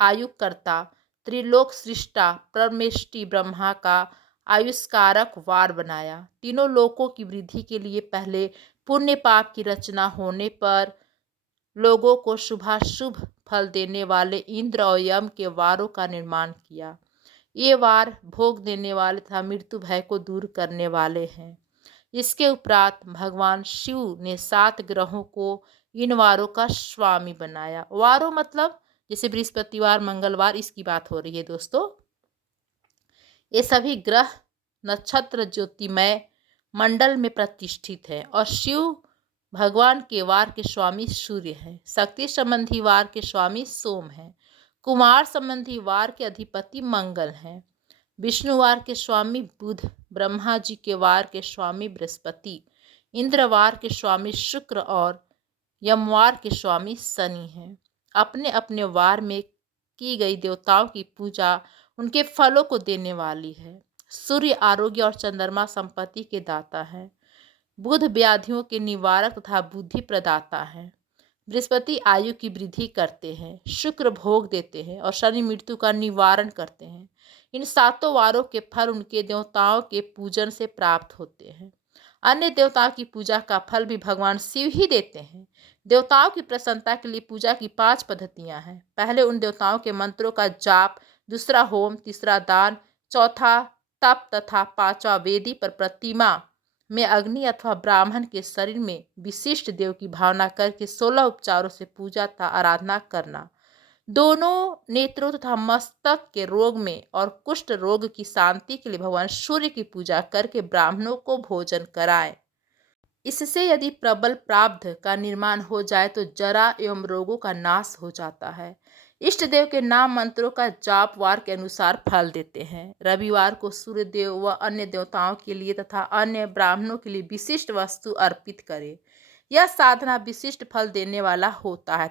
आयुकर्ता त्रिलोक सृष्टा परमेष्टि ब्रह्मा का आयुष्कारक वार बनाया। तीनों लोकों की वृद्धि के लिए पहले पुण्य पाप की रचना होने पर लोगों को शुभाशुभ फल देने वाले इंद्र और यम के वारों का निर्माण किया। ये वार भोग देने वाले तथा मृत्यु भय को दूर करने वाले हैं। इसके उपरांत भगवान शिव ने 7 ग्रहों को इन वारों का स्वामी बनाया। वारों मतलब जैसे बृहस्पतिवार, मंगलवार, इसकी बात हो रही है दोस्तों। ये सभी ग्रह नक्षत्र ज्योतिमय मंडल में प्रतिष्ठित है और शिव भगवान के वार के स्वामी सूर्य है। शक्ति संबंधी वार के स्वामी सोम है। कुमार संबंधी वार के अधिपति मंगल हैं। विष्णुवार के स्वामी बुध, ब्रह्मा जी के वार के स्वामी बृहस्पति, इंद्रवार के स्वामी शुक्र और यमवार के स्वामी शनि हैं। अपने अपने वार में की गई देवताओं की पूजा उनके फलों को देने वाली है। सूर्य आरोग्य और चंद्रमा संपत्ति के दाता है। बुध व्याधियों के निवारक तथा बुद्धि प्रदाता है। बृहस्पति आयु की वृद्धि करते हैं। शुक्र भोग देते हैं और शनि मृत्यु का निवारण करते हैं। इन सातों वारों के फल उनके देवताओं के पूजन से प्राप्त होते हैं। अन्य देवताओं की पूजा का फल भी भगवान शिव ही देते हैं। देवताओं की प्रसन्नता के लिए पूजा की 5 पद्धतियां हैं। पहले उन देवताओं के मंत्रों का जाप, दूसरा होम, तीसरा दान, चौथा तप तथा पांचवा वेदी पर प्रतिमा में अग्नि अथवा ब्राह्मण के शरीर में विशिष्ट देव की भावना करके 16 उपचारों से पूजा तथा आराधना करना। दोनों नेत्रों तथा मस्तक के रोग में और कुष्ठ रोग की शांति के लिए भगवान सूर्य की पूजा करके ब्राह्मणों को भोजन कराएं। इससे यदि प्रबल प्रारब्ध का निर्माण हो जाए तो जरा एवं रोगों का नाश हो जाता है। इष्ट देव के नाम मंत्रों का जाप वार के अनुसार फल देते हैं। रविवार को सूर्य देव व अन्य देवताओं के लिए तथा अन्य ब्राह्मणों के लिए विशिष्ट वस्तु अर्पित करें। यह साधना विशिष्ट फल देने वाला होता है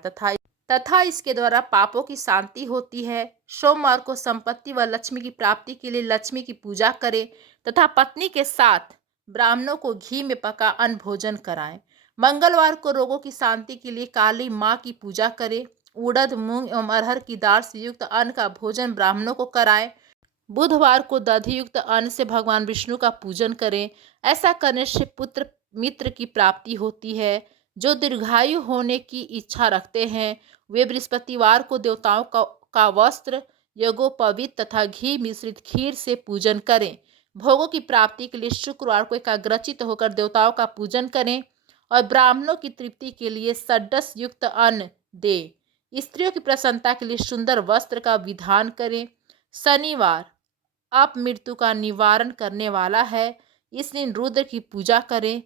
तथा इसके द्वारा पापों की शांति होती है। सोमवार को संपत्ति व लक्ष्मी की प्राप्ति के लिए लक्ष्मी की पूजा करें तथा पत्नी के साथ ब्राह्मणों को घी में पका अन्न भोजन कराएं। मंगलवार को रोगों की शांति के लिए काली माँ की पूजा करें। उड़द, मूंग एवं अरहर की दाल से युक्त अन्न का भोजन ब्राह्मणों को कराएं। बुधवार को दधि युक्त अन्न से भगवान विष्णु का पूजन करें। ऐसा करने से पुत्र मित्र की प्राप्ति होती है। जो दीर्घायु होने की इच्छा रखते हैं वे बृहस्पतिवार को देवताओं का वस्त्र, यज्ञोपवीत तथा घी मिश्रित खीर से पूजन करें। भोगों की प्राप्ति के लिए शुक्रवार को एकाग्रचित होकर देवताओं का पूजन करें और ब्राह्मणों की तृप्ति के लिए षड्रस युक्त अन्न दें। स्त्रियों की प्रसन्नता के लिए सुंदर वस्त्र का विधान करें। शनिवार आप मृत्यु का निवारण करने वाला है। इस दिन रुद्र की पूजा करें।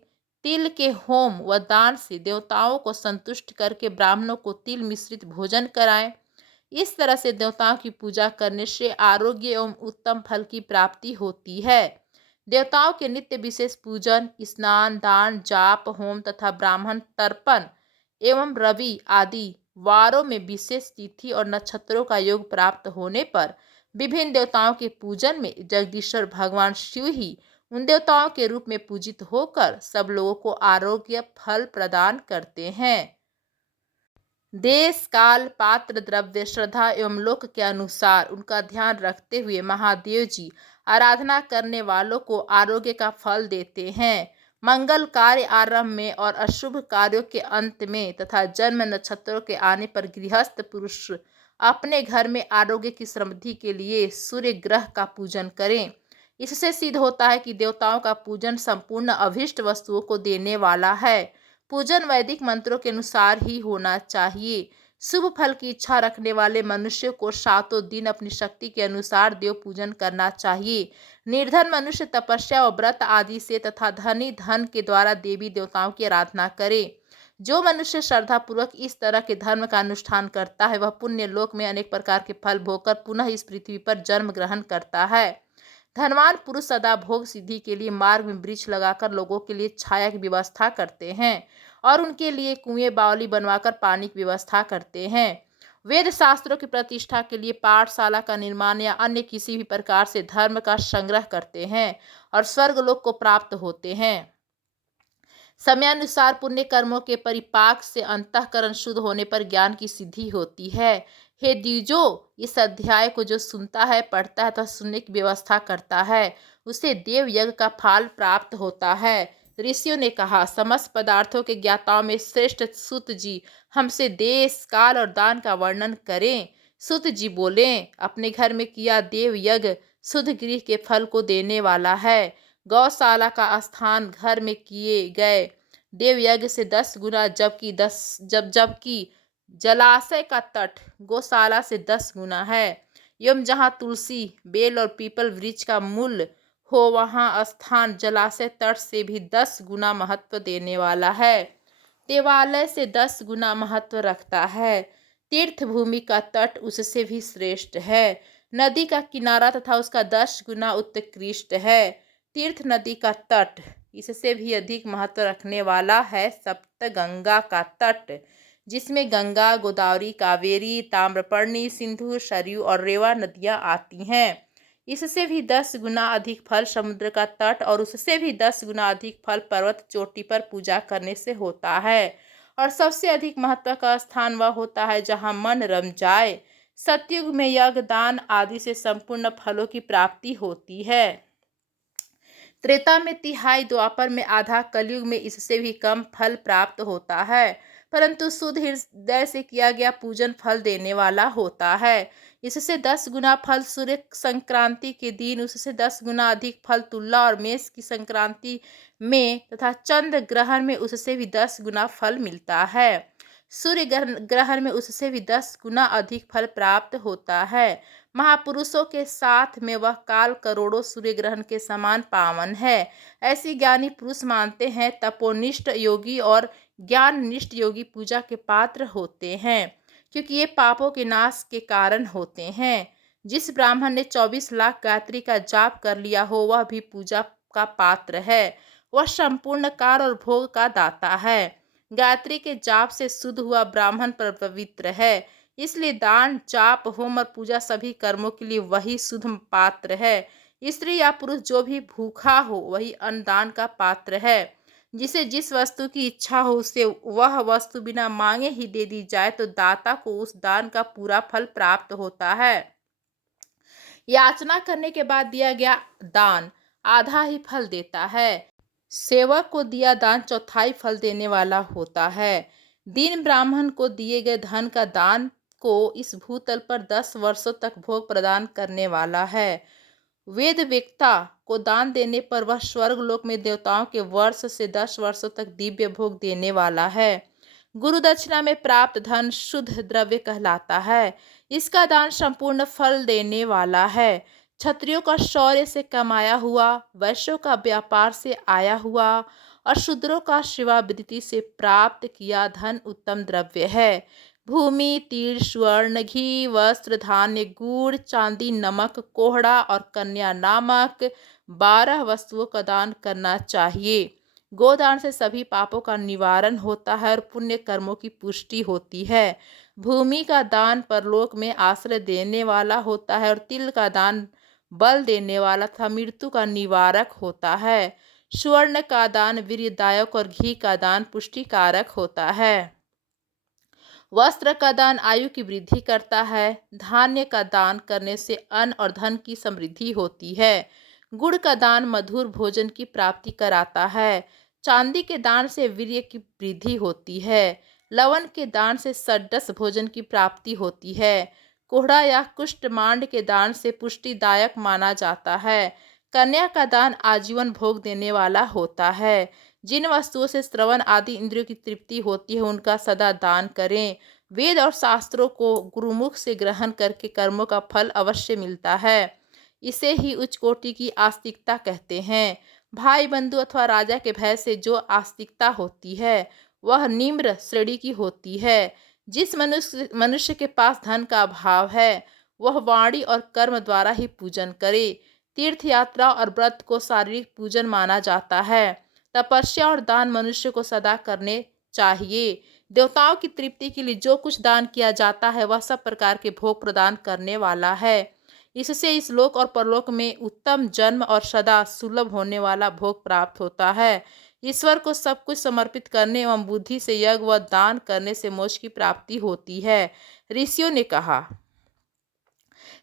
तिल के होम व दान से देवताओं को संतुष्ट करके ब्राह्मणों को तिल मिश्रित भोजन कराएं। इस तरह से देवताओं की पूजा करने से आरोग्य एवं उत्तम फल की प्राप्ति होती है। देवताओं के नित्य विशेष पूजन, स्नान, दान, जाप, होम तथा ब्राह्मण तर्पण एवं रवि आदि वारों में विशेष तिथि और नक्षत्रों का योग प्राप्त होने पर विभिन्न देवताओं के पूजन में जगदीश्वर भगवान शिव ही उन देवताओं के रूप में पूजित होकर सब लोगों को आरोग्य फल प्रदान करते हैं। देश, काल, पात्र, द्रव्य, श्रद्धा एवं लोक के अनुसार उनका ध्यान रखते हुए महादेव जी आराधना करने वालों को आरोग्य का फल देते हैं। मंगल कार्य आरंभ में और अशुभ कार्यों के अंत में तथा जन्म नक्षत्रों के आने पर गृहस्थ पुरुष अपने घर में आरोग्य की समृद्धि के लिए सूर्य ग्रह का पूजन करें। इससे सिद्ध होता है कि देवताओं का पूजन संपूर्ण अभीष्ट वस्तुओं को देने वाला है। पूजन वैदिक मंत्रों के अनुसार ही होना चाहिए। शुभ फल की इच्छा रखने वाले मनुष्य को सातों दिन अपनी शक्ति के अनुसार देव पूजन करना चाहिए। निर्धन मनुष्य तपस्या और व्रत आदि से तथा धनी धन के द्वारा देवी देवताओं की आराधना करे। जो मनुष्य श्रद्धा पूर्वक इस तरह के धर्म का अनुष्ठान करता है वह पुण्य लोक में अनेक प्रकार के फल भोगकर पुनः इस पृथ्वी पर जन्म ग्रहण करता है। धनवान पुरुष सदा भोग सिद्धि के लिए मार्ग में वृक्ष लगाकर लोगों के लिए छाया की व्यवस्था करते हैं और उनके लिए कुएं बावली बनवाकर पानी की व्यवस्था करते हैं। वेद शास्त्रों की प्रतिष्ठा के लिए पाठशाला का निर्माण या अन्य किसी भी प्रकार से धर्म का संग्रह करते हैं और स्वर्गलोक को प्राप्त होते हैं। समयानुसार पुण्य कर्मों के परिपाक से अंतःकरण शुद्ध होने पर ज्ञान की सिद्धि होती है। हे द्विजो, इस अध्याय को जो सुनता है, पढ़ता है तथा सुनने की व्यवस्था करता है उसे देव यज्ञ का फल प्राप्त होता है। ऋषियों ने कहा, समस्त पदार्थों के ज्ञाताओं में श्रेष्ठ सूत जी हमसे देश, काल और दान का वर्णन करें। सूत जी बोले, अपने घर में किया देव यज्ञ शुद्ध गृह के फल को देने वाला है। गौशाला का स्थान घर में किए गए देव यज्ञ से 10 गुना जबकि जलाशय का तट गौशाला से 10 गुना है। एवं जहाँ तुलसी, बेल और पीपल वृक्ष का मूल हो वहाँ स्थान जलाशय तट से भी 10 गुना महत्व देने वाला है। देवालय से 10 गुना महत्व रखता है। तीर्थ भूमि का तट उससे भी श्रेष्ठ है। नदी का किनारा तथा उसका 10 गुना उत्कृष्ट है। तीर्थ नदी का तट इससे भी अधिक महत्व रखने वाला है। सप्तगंगा का तट जिसमें गंगा, गोदावरी, कावेरी, ताम्रपर्णी, सिंधु, सरयू और रेवा नदियां आती हैं। इससे भी 10 गुना अधिक फल समुद्र का तट और उससे भी 10 गुना अधिक फल पर्वत चोटी पर पूजा करने से होता है। और सबसे अधिक महत्व का स्थान वह होता है जहाँ मन रम जाए। सतयुग में यज्ञ, दान आदि से संपूर्ण फलों की प्राप्ति होती है। त्रेता में तिहाई, द्वापर में आधा, कलयुग में इससे भी कम फल प्राप्त होता है, परंतु शुद्ध हृदय से किया गया पूजन फल देने वाला होता है। इससे 10 गुना फल सूर्य संक्रांति के दिन, उससे 10 गुना अधिक फल तुला और मेष की संक्रांति में तथा चंद्र ग्रहण में उससे भी 10 गुना फल मिलता है। सूर्य ग्रहण में उससे भी 10 गुना अधिक फल प्राप्त होता है। महापुरुषों के साथ में वह काल करोड़ों सूर्य ग्रहण के समान पावन है। ऐसी ज्ञानी पुरुष मानते हैं तपोनिष्ठ योगी और ज्ञान निष्ठ योगी पूजा के पात्र होते हैं, क्योंकि ये पापों के नाश के कारण होते हैं। जिस ब्राह्मण ने 24 लाख गायत्री का जाप कर लिया हो वह भी पूजा का पात्र है। वह संपूर्ण कार और भोग का दाता है। गायत्री के जाप से शुद्ध हुआ ब्राह्मण पर पवित्र है। इसलिए दान, जाप, होम और पूजा सभी कर्मों के लिए वही शुद्ध पात्र है। स्त्री या पुरुष जो भी भूखा हो वही अन्नदान का पात्र है। जिसे जिस वस्तु की इच्छा हो उसे वह वस्तु बिना मांगे ही दे दी जाए तो दाता को उस दान का पूरा फल प्राप्त होता है। याचना करने के बाद दिया गया दान आधा ही फल देता है। सेवक को दिया दान चौथाई फल देने वाला होता है। दीन ब्राह्मण को दिए गए धन का दान को इस भूतल पर 10 वर्षों तक भोग प्रदान करने वाला है। वेद वेत्ता को दान देने पर वह स्वर्ग लोक में देवताओं के वर्ष से 10 वर्षों तक दिव्य भोग देने वाला है। गुरु दक्षिणा में प्राप्त धन शुद्ध द्रव्य कहलाता है। इसका दान संपूर्ण फल देने वाला है। क्षत्रियों का शौर्य से कमाया हुआ, वैश्यों का व्यापार से आया हुआ और शूद्रों का शिवावृत्ति से प्राप्त किया धन उत्तम द्रव्य है। भूमि, तीर, स्वर्ण, घी, वस्त्र, धान्य, गुड़, चांदी, नमक, कोहड़ा और कन्या नामक 12 वस्तुओं का दान करना चाहिए। गोदान से सभी पापों का निवारण होता है और पुण्य कर्मों की पुष्टि होती है। भूमि का दान परलोक में आश्रय देने वाला होता है और तिल का दान बल देने वाला तथा मृत्यु का निवारक होता है। स्वर्ण का दान वीर्यदायक और घी का दान पुष्टिकारक होता है। वस्त्र का दान आयु की वृद्धि करता है। धान्य का दान करने से अन्न और धन की समृद्धि होती है। गुड़ का दान मधुर भोजन की प्राप्ति कराता है। चांदी के दान से वीर्य की वृद्धि होती है। लवण के दान से षड्दश भोजन की प्राप्ति होती है। कोहड़ा या कुष्ठमांड के दान से पुष्टिदायक माना जाता है। कन्या का दान आजीवन भोग देने वाला होता है। जिन वस्तुओं से श्रवण आदि इंद्रियों की तृप्ति होती है उनका सदा दान करें। वेद और शास्त्रों को गुरुमुख से ग्रहण करके कर्मों का फल अवश्य मिलता है। इसे ही उच्च कोटि की आस्तिकता कहते हैं। भाई बंधु अथवा राजा के भय से जो आस्तिकता होती है वह निम्न श्रेणी की होती है। जिस मनुष्य के पास धन का अभाव है वह वाणी और कर्म द्वारा ही पूजन करे। तीर्थ यात्रा और व्रत को शारीरिक पूजन माना जाता है। तपस्या और दान मनुष्य को सदा करने चाहिए। देवताओं की तृप्ति के लिए जो कुछ दान किया जाता है वह सब प्रकार के भोग प्रदान करने वाला है। इससे इस लोक और परलोक में उत्तम जन्म और सदा सुलभ होने वाला भोग प्राप्त होता है। ईश्वर को सब कुछ समर्पित करने एवं बुद्धि से यज्ञ व दान करने से मोक्ष की प्राप्ति होती है। ऋषियों ने कहा,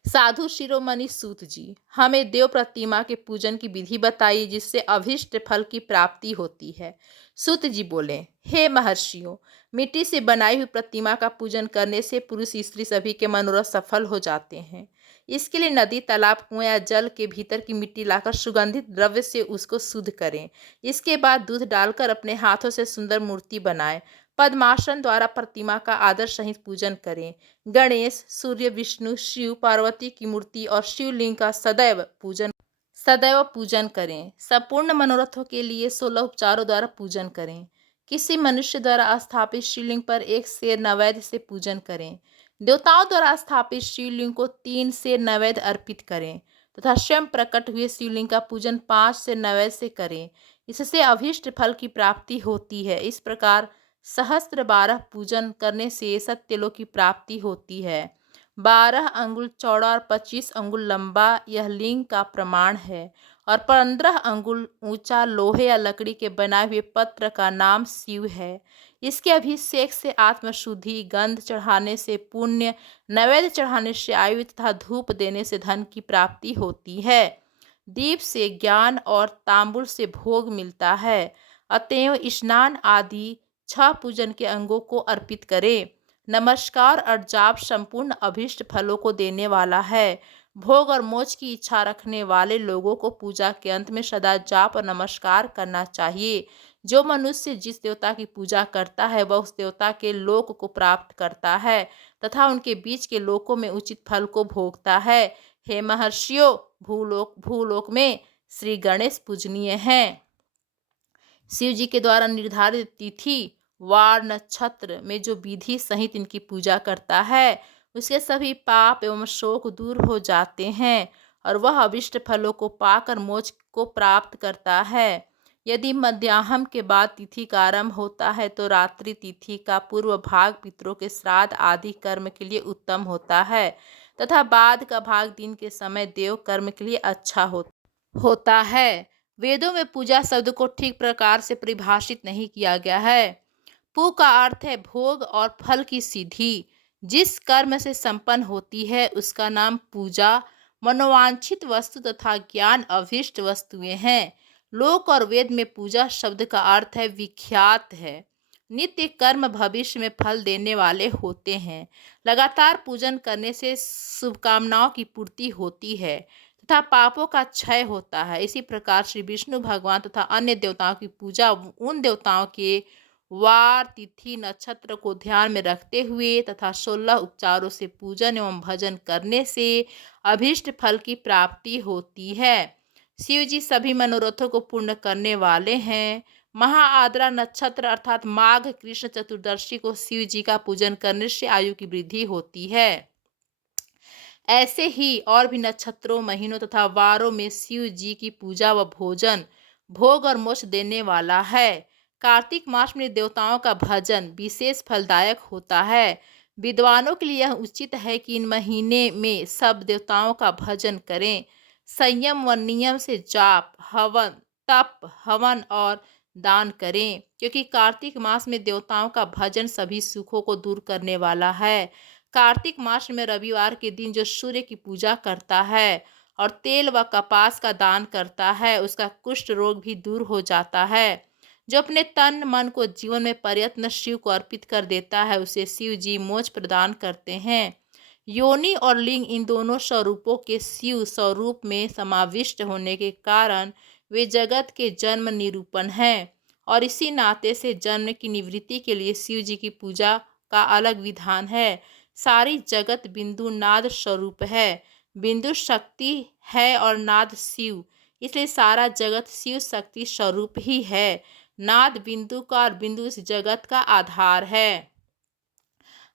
साधु शिरोमणि सूत जी, हमें देव प्रतिमा के पूजन की विधि बताइए जिससे अभीष्ट फल की प्राप्ति होती है। सूत जी बोले, हे महर्षियों, मिट्टी से बनाई हुई प्रतिमा का पूजन करने से पुरुष स्त्री सभी के मनोरथ सफल हो जाते हैं। इसके लिए नदी, तालाब, कुआं या जल के भीतर की मिट्टी लाकर सुगंधित द्रव्य से उसको शुद्ध करें। इसके बाद दूध डालकर अपने हाथों से सुंदर मूर्ति बनाएं। पद्मासन द्वारा प्रतिमा का आदर सहित पूजन करें। गणेश, सूर्य, विष्णु, शिव, पार्वती की मूर्ति और शिवलिंग का सदैव पूजन करें। संपूर्ण मनोरथों के लिए 16 उपचारों द्वारा पूजन करें। किसी मनुष्य द्वारा स्थापित शिवलिंग पर 1 सेर नैवेद्य से पूजन करें। देवताओं द्वारा स्थापित शिवलिंग को 3 सेर नैवेद्य अर्पित करें तथा स्वयं प्रकट हुए शिवलिंग का पूजन 5 सेर नैवेद्य से करें। इससे अभीष्ट फल की प्राप्ति होती है। इस प्रकार सहस्त्र 12 पूजन करने से सत्यलोक की प्राप्ति होती है। 12 अंगुल चौड़ा और 25 अंगुल लंबा यह लिंग का प्रमाण है और 15 अंगुल ऊंचा लोहे या लकड़ी के बनाए हुए पत्र का नाम शिव है। इसके अभिषेक से आत्मशुद्धि, गंध चढ़ाने से पुण्य, नैवेद्य चढ़ाने से आयु तथा धूप देने से धन की प्राप्ति होती है। दीप से ज्ञान और तांबुल से भोग मिलता है। अतएव स्नान आदि 6 पूजन के अंगों को अर्पित करें। नमस्कार और जाप संपूर्ण अभीष्ट फलों को देने वाला है। भोग और मोक्ष की इच्छा रखने वाले लोगों को पूजा के अंत में सदा जाप और नमस्कार करना चाहिए। जो मनुष्य जिस देवता की पूजा करता है वह उस देवता के लोक को प्राप्त करता है तथा उनके बीच के लोकों में उचित फल को भोगता है। हे महर्षियों, भूलोक में श्री गणेश पूजनीय हैं। शिव जी के द्वारा निर्धारित तिथि, वार, नक्षत्र में जो विधि सहित इनकी पूजा करता है उसके सभी पाप एवं शोक दूर हो जाते हैं और वह अभिष्ट फलों को पाकर मोक्ष को प्राप्त करता है। यदि मध्याह्न के बाद तिथि का आरंभ होता है तो रात्रि तिथि का पूर्व भाग पितरों के श्राद्ध आदि कर्म के लिए उत्तम होता है तथा बाद का भाग दिन के समय देव कर्म के लिए अच्छा होता है। वेदों में पूजा शब्द को ठीक प्रकार से परिभाषित नहीं किया गया है। पू का अर्थ है भोग और फल की सिद्धि। जिस कर्म से संपन्न होती है उसका नाम पूजा। मनोवांछित वस्तु तथा ज्ञान अभीष्ट वस्तुएं हैं। लोक और वेद में पूजा शब्द का अर्थ है विख्यात है। नित्य कर्म भविष्य में फल देने वाले होते हैं। लगातार पूजन करने से शुभकामनाओं की पूर्ति होती है तथा पापों का क्षय होता है। इसी प्रकार श्री विष्णु भगवान तथा अन्य देवताओं की पूजा उन देवताओं के वार, तिथि, नक्षत्र को ध्यान में रखते हुए तथा 16 उपचारों से पूजन एवं भजन करने से अभीष्ट फल की प्राप्ति होती है। शिव जी सभी मनोरथों को पूर्ण करने वाले हैं। महाआद्रा नक्षत्र अर्थात माघ कृष्ण चतुर्दशी को शिव जी का पूजन करने से आयु की वृद्धि होती है। ऐसे ही और भी नक्षत्रों, महीनों तथा वारों में शिव जी की पूजा व भोजन भोग और मोक्ष देने वाला है। कार्तिक मास में देवताओं का भजन विशेष फलदायक होता है। विद्वानों के लिए यह उचित है कि इन महीने में सब देवताओं का भजन करें। संयम व नियम से जाप, हवन, तप, हवन और दान करें, क्योंकि कार्तिक मास में देवताओं का भजन सभी सुखों को दूर करने वाला है। कार्तिक मास में रविवार के दिन जो सूर्य की पूजा करता है और तेल व कपास का दान करता है उसका कुष्ठ रोग भी दूर हो जाता है। जो अपने तन मन को जीवन में प्रयत्न शिव को अर्पित कर देता है उसे शिव जी मोक्ष प्रदान करते हैं। योनि और लिंग इन दोनों स्वरूपों के शिव स्वरूप में समाविष्ट होने के कारण वे जगत के जन्म निरूपण हैं और इसी नाते से जन्म की निवृत्ति के लिए शिव जी की पूजा का अलग विधान है। सारी जगत बिंदु नाद स्वरूप है। बिंदु शक्ति है और नाद शिव, इसलिए सारा जगत शिव शक्ति स्वरूप ही है। नाद बिंदु का और बिंदु इस जगत का आधार है।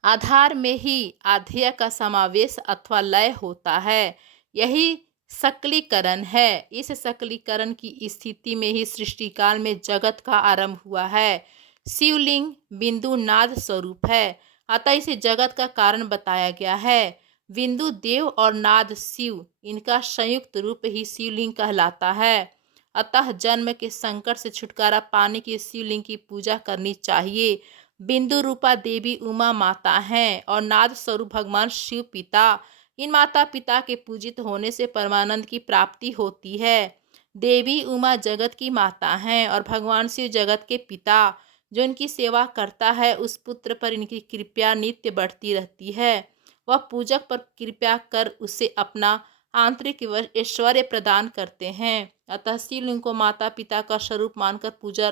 आधार में ही आधेय का समावेश अथवा लय होता है। यही सकलीकरण है। इस सकलीकरण की स्थिति में ही सृष्टि काल में जगत का आरंभ हुआ है। शिवलिंग बिंदु नाद स्वरूप है, अतः इसे जगत का कारण बताया गया है। बिंदु देव और नाद शिव, इनका संयुक्त रूप ही शिवलिंग कहलाता है। अतः जन्म के संकट से छुटकारा पाने के शिवलिंग की पूजा करनी चाहिए। बिंदु रूपा देवी उमा माता हैं और नाद स्वरूप भगवान शिव पिता। इन माता पिता के पूजित होने से परमानंद की प्राप्ति होती है। देवी उमा जगत की माता हैं और भगवान शिव जगत के पिता। जो इनकी सेवा करता है उस पुत्र पर इनकी कृपा नित्य बढ़ती रहती है। वह पूजक पर कृपा कर उसे अपना आंतरिक ऐश्वर्य प्रदान करते हैं। अतः शिवलिंग को माता पिता का स्वरूप मानकर पूजा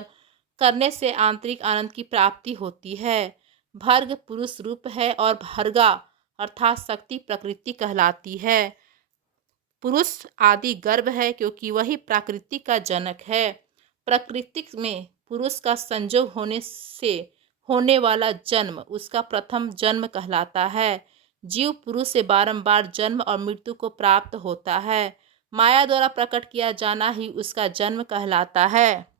करने से आंतरिक आनंद की प्राप्ति होती है। भर्ग पुरुष रूप है और भर्गा अर्थात शक्ति प्रकृति कहलाती है। पुरुष आदि गर्भ है क्योंकि वही प्रकृति का जनक है। प्रकृति में पुरुष का संजोग होने से होने वाला जन्म उसका प्रथम जन्म कहलाता है। जीव पुरुष से बारंबार जन्म और मृत्यु को प्राप्त होता है। माया द्वारा प्रकट किया जाना ही उसका जन्म कहलाता है।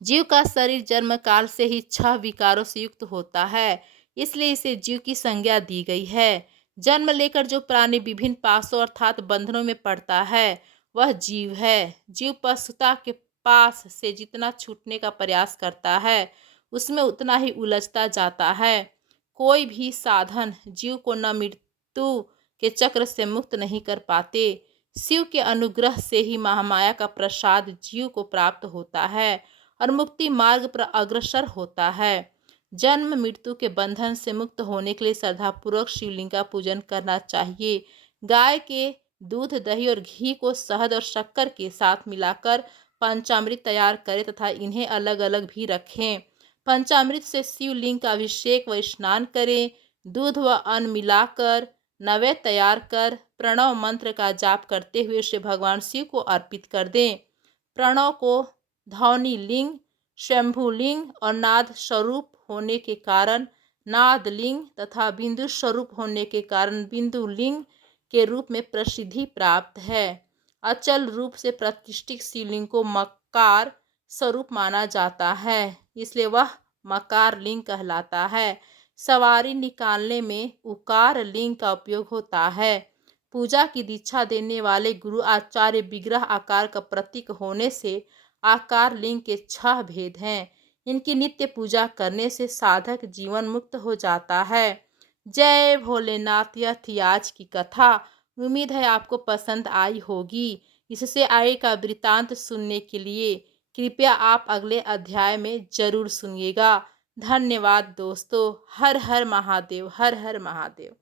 जीव का शरीर जन्म काल से ही 6 विकारों से युक्त होता है, इसलिए इसे जीव की संज्ञा दी गई है। जन्म लेकर जो प्राणी विभिन्न पाशों अर्थात बंधनों में पड़ता है वह जीव है। जीव पशुता के पास से जितना छूटने का प्रयास करता है, उसमें उतना ही उलझता जाता है। कोई भी साधन जीव को न मृत्यु के चक्र से मुक्त नहीं कर पाते। शिव के अनुग्रह से ही महामाया का प्रसाद जीव को प्राप्त होता है और मुक्ति मार्ग पर अग्रसर होता है। जन्म मृत्यु के बंधन से मुक्त होने के लिए श्रद्धापूर्वक शिवलिंग का पूजन करना चाहिए। गाय के दूध, दही और घी को शहद और शक्कर के साथ मिलाकर पंचामृत तैयार करें तथा इन्हें अलग अलग भी रखें। पंचामृत से शिवलिंग का अभिषेक व स्नान करें। दूध व अन्न मिलाकर नैवेद्य तैयार कर प्रणव मंत्र का जाप करते हुए श्री भगवान शिव को अर्पित कर दें। प्रणव को ध्वनि लिंग, शंभु लिंग और नाद स्वरूप होने के कारण नाद लिंग तथा बिंदु स्वरूप होने के कारण बिंदु लिंग के रूप में प्रसिद्धि प्राप्त है। अचल रूप से प्रतिष्ठित शिवलिंग को मकार स्वरूप माना जाता है, इसलिए वह मकार लिंग कहलाता है। सवारी निकालने में उकार लिंग का उपयोग होता है। पूजा की दीक्षा देने वाले गुरु आचार्य विग्रह आकार का प्रतीक होने से आकार लिंग के 6 भेद हैं। इनकी नित्य पूजा करने से साधक जीवन मुक्त हो जाता है। जय भोलेनाथ। यह थी आज की कथा। उम्मीद है आपको पसंद आई होगी। इससे आगे का वृतांत सुनने के लिए कृपया आप अगले अध्याय में जरूर सुनिएगा। धन्यवाद दोस्तों। हर हर महादेव, हर हर महादेव।